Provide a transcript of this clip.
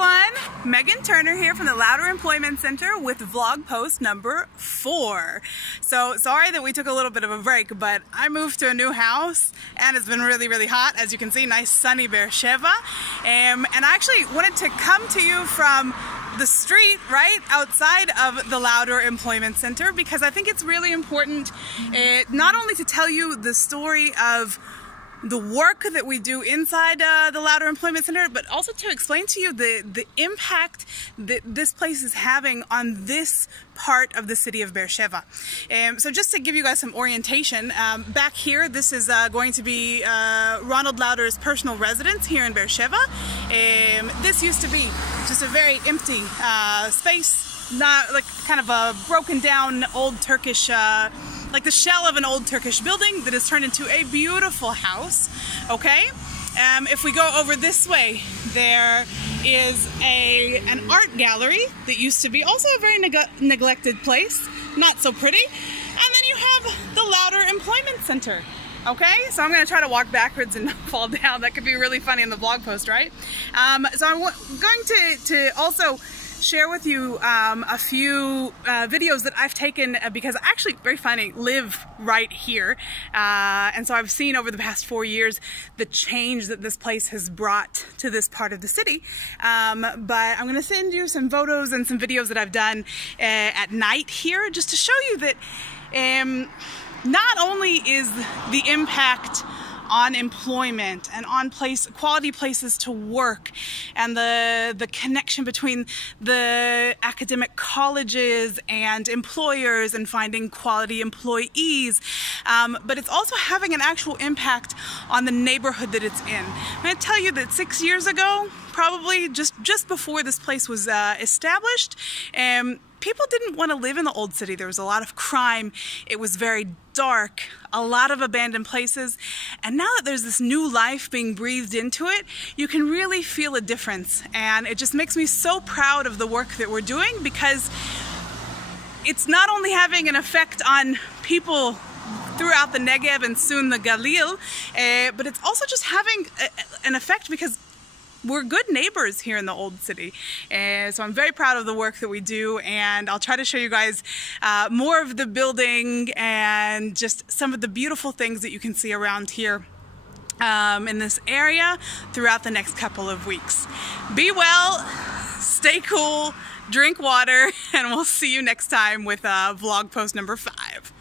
everyone, Megan Turner here from the Lauder Employment Center with vlog post number 4. So sorry that we took a little bit of a break, but I moved to a new house and it's been really hot. As you can see, nice sunny Sheva. And I actually wanted to come to you from the street right outside of the Lauder Employment Center because I think it's really important not only to tell you the story of the work that we do inside the Lauder Employment Center, but also to explain to you the impact that this place is having on this part of the city of Sheva. So just to give you guys some orientation, back here this is going to be Ronald Lauder's personal residence here in Sheva. This used to be just a very empty space, not like kind of a broken down old Turkish like the shell of an old Turkish building that has turned into a beautiful house, okay? If we go over this way, there is an art gallery that used to be also a very neglected place, not so pretty. And then you have the Lauder Employment Center, okay? So I'm gonna try to walk backwards and not fall down. That could be really funny in the blog post, right? So I'm going to also share with you a few videos that I've taken because I actually, very funny, live right here. And so I've seen over the past 4 years the change that this place has brought to this part of the city. But I'm going to send you some photos and some videos that I've done at night here just to show you that not only is the impact on employment and on quality places to work and the connection between the academic colleges and employers and finding quality employees, but it's also having an actual impact on the neighborhood that it's in. I'm going to tell you that 6 years ago, probably just before this place was established, people didn't want to live in the old city. There was a lot of crime. It was very dark, a lot of abandoned places. And now that there's this new life being breathed into it, you can really feel a difference. And it just makes me so proud of the work that we're doing because it's not only having an effect on people throughout the Negev and soon the Galil, but it's also just having an effect because we're good neighbors here in the old city. So I'm very proud of the work that we do, and I'll try to show you guys more of the building and just some of the beautiful things that you can see around here in this area throughout the next couple of weeks. Be well, stay cool, drink water, and we'll see you next time with vlog post number 5.